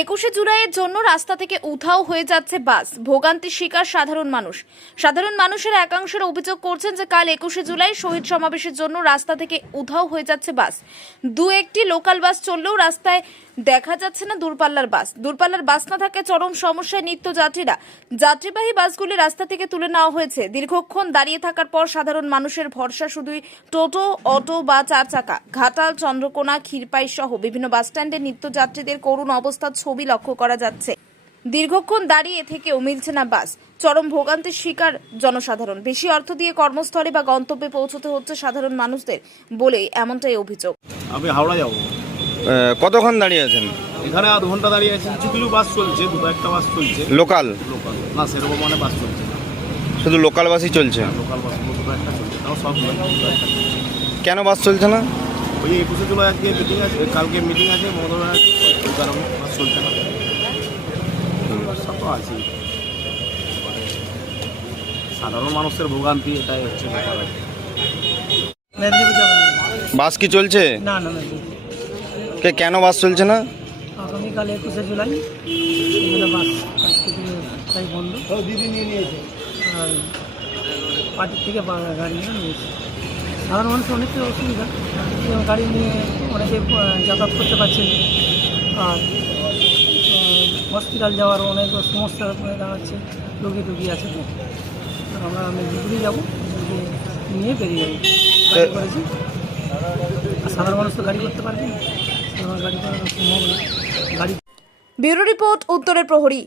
21শে জুলাইয়ের জন্য রাস্তা থেকে উধাও হয়ে যাচ্ছে বাস। ভোগান্তির শিকার সাধারণ মানুষ। সাধারণ মানুষের একাংশের অভিযোগ করছেন যে কাল 21শে জুলাই শহীদ সমাবেশের জন্য রাস্তা থেকে উধাও হয়ে যাচ্ছে বাস। দু একটি লোকাল বাস চললেও রাস্তায় দেখা যাচ্ছে না দূরপাল্লার বাস। দূরপাল্লার বাস না থাকে চরম সমস্যায় নিত্যযাত্রীরা। যাত্রীবাহী বাসগুলি রাস্তা থেকে তুলে নেওয়া হয়েছে। দীর্ঘক্ষণ দাঁড়িয়ে থাকার পর সাধারণ মানুষের ভরসা শুধুই টোটো, অটো বা চার চাকা। ঘাটাল, চন্দ্রকোনা, ক্ষীরপাই সহ বিভিন্ন বাস স্ট্যান্ডে নিত্যযাত্রীদের করুণ অবস্থার ছবি লক্ষ্য করা যাচ্ছে। দীর্ঘক্ষণ দাঁড়িয়ে থেকেও মিলছে না বাস। চরম ভোগান্তির শিকার জনসাধারণ। বেশি অর্থ দিয়ে কর্মস্থলে বা গন্তব্যে পৌঁছতে হচ্ছে সাধারণ মানুষদের বলে এমনটাই অভিযোগ। আমি হাওড়া যাব। কতক্ষণ দাঁড়িয়ে আছেন? এখানে আধ ঘন্টা দাঁড়িয়ে আছি। কিছু কিছু বাস চলছে, দুটো একটা বাস চলছে। লোকাল লোকাল না, সেরকম মানে বাস চলছে না। শুধু লোকাল বাসই চলছে? লোকাল বাস দুটো একটা চলছে, তাও সব নয়, দুটো একটা চলছে। কেন বাস চলছে না? ওই 21শে জুলাই আজকে মিটিং আছে, কালকে মিটিং আছে, মঙ্গলবার আছে, ওই কারণে বাস চলছে না। সব তো আছেই। সাধারণ মানুষের ভোগান্তি এটাই হচ্ছে ব্যাপার। মেদিনীপুর যাবেন? বাস কি চলছে? না না মেদিনীপুর। কেন বাস চলছে না? আগামীকাল 21শে জুলাই, সেগুলো বাস আজকে থেকে তাই বন্ধ। দিদি নিয়ে নিয়েছে আর পার্টির থেকে গাড়ি নিয়ে নিয়েছে। সাধারণ মানুষের অনেকটাই অসুবিধা, গাড়ি নিয়ে অনেকে যাতায়াত করতে পারছেন। আর হসপিটাল যাওয়ার অনেক সমস্যা দাঁড়াচ্ছে, রোগী টুগী আছে। তো আমরা মেদিনীপুরেই যাবো, নিয়ে বেরিয়ে যাবো গাড়ি করেছি। আর সাধারণ মানুষ তো গাড়ি করতে পারবে না, সাধারণ গাড়ি করার সম্ভব না। গাড়ি ব্যুরো রিপোর্ট, উত্তরের প্রহরী।